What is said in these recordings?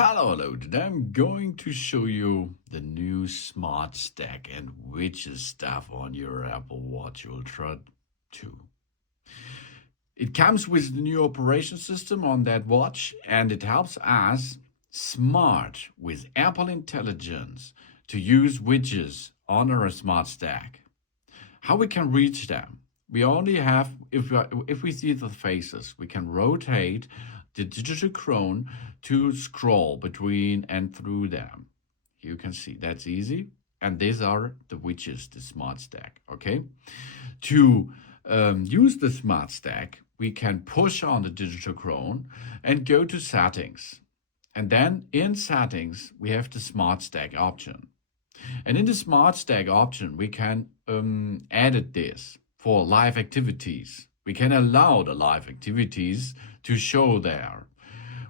Hello. Today I'm going to show you the new Smart Stack and widget stuff on your Apple Watch Ultra 2. It comes with the new operation system on that watch, and it helps us smart with Apple Intelligence to use widgets on our Smart Stack. How we can reach them? We only have, if we see the faces, we can rotate the digital crown to scroll between and through them. You can see that's easy. And these are the widgets, the Smart Stack. Okay. To use the Smart Stack, we can push on the digital crown and go to settings. And then in settings, we have the Smart Stack option. And in the Smart Stack option, we can edit this for live activities. We can allow the live activities to show there.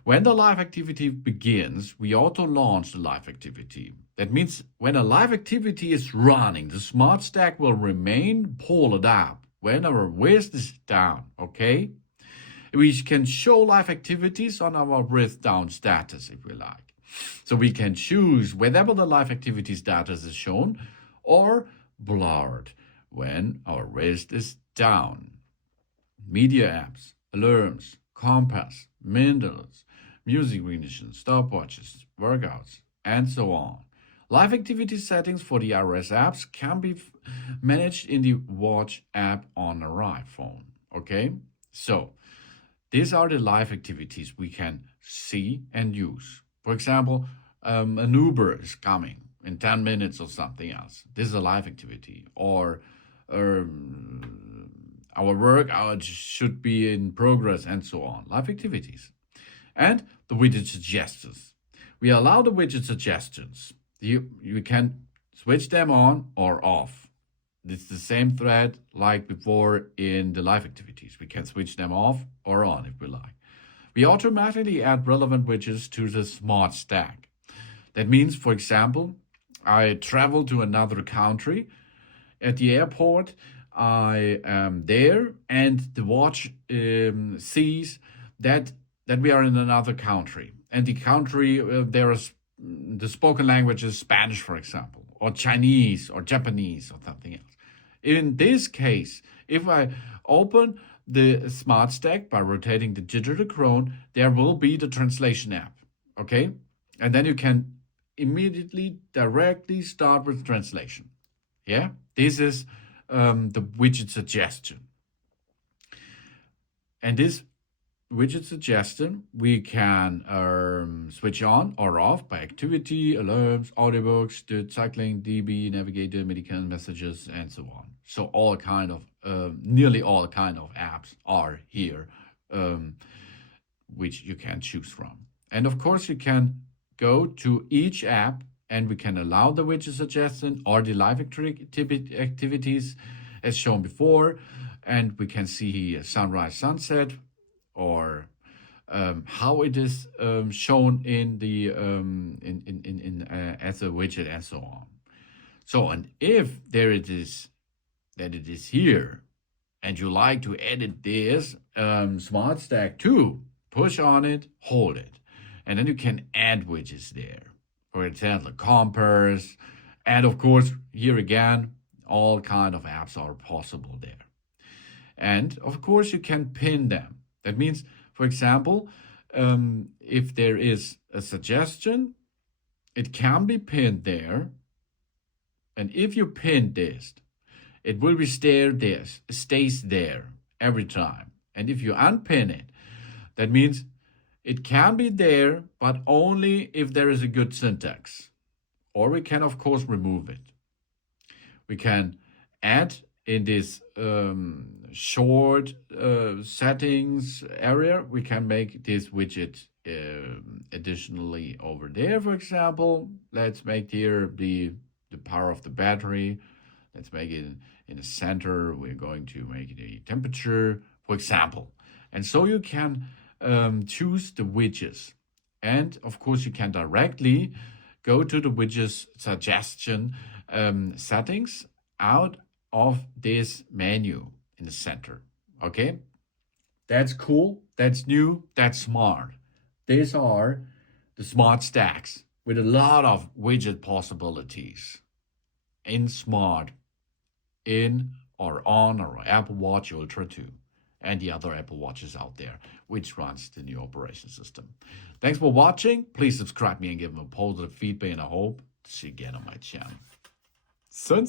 When the live activity begins, we auto launch the live activity. That means when a live activity is running, the Smart Stack will remain pulled up when our wrist is down, okay? We can show live activities on our wrist down status if we like. So we can choose whenever the live activity status is shown or blurred when our wrist is down. Media apps, alarms, compass, mindles, music recognition, stopwatches, workouts, and so on. Live activity settings for the iOS apps can be managed in the Watch app on our iPhone. Okay, so these are the live activities we can see and use. For example, an Uber is coming in 10 minutes or something else. This is a live activity. Or our workout should be in progress and so on. Live activities. And the widget suggestions. We allow the widget suggestions. You can switch them on or off. It's the same thread like before in the live activities. We can switch them off or on if we like. We automatically add relevant widgets to the Smart Stack. That means, for example, I travel to another country. At the airport, I am there, and the watch sees that we are in another country. And the country, there is the spoken language is Spanish, for example, or Chinese, or Japanese, or something else. In this case, if I open the Smart Stack by rotating the digital crown, there will be the translation app, okay? And then you can immediately directly start with translation. Yeah, this is the widget suggestion. And this widget suggestion we can switch on or off by activity, alarms, audiobooks, the cycling, DB, navigator, medical messages, and so on. So all kind of, nearly all kind of apps are here, which you can choose from. And of course, you can go to each app and we can allow the widget suggestion or the live activities as shown before. And we can see here sunrise, sunset, or how it is shown in the as a widget and so on. So, and if there it is that it is here, and you like to edit this Smart Stack too, push on it, hold it, and then you can add widgets there. For example, compass, and of course here again, all kind of apps are possible there. And of course you can pin them. That means, for example, if there is a suggestion, it can be pinned there. And if you pin this, it will stays there every time. And if you unpin it, that means it can be there, but only if there is a good syntax. Or we can, of course, remove it. We can add in this short settings area, we can make this widget additionally over there. For example, let's make here the power of the battery. Let's make it in the center. We're going to make the temperature, for example. And so you can choose the widgets. And of course, you can directly go to the widgets suggestion settings out of this menu in the center. Okay, that's cool, that's new, that's smart. These are the Smart Stacks with a lot of widget possibilities in Smart, in or on our Apple Watch Ultra 2 and the other Apple Watches out there, which runs the new operation system. Thanks for watching. Please subscribe me and give me a positive feedback, and I hope to see you again on my channel. Sun.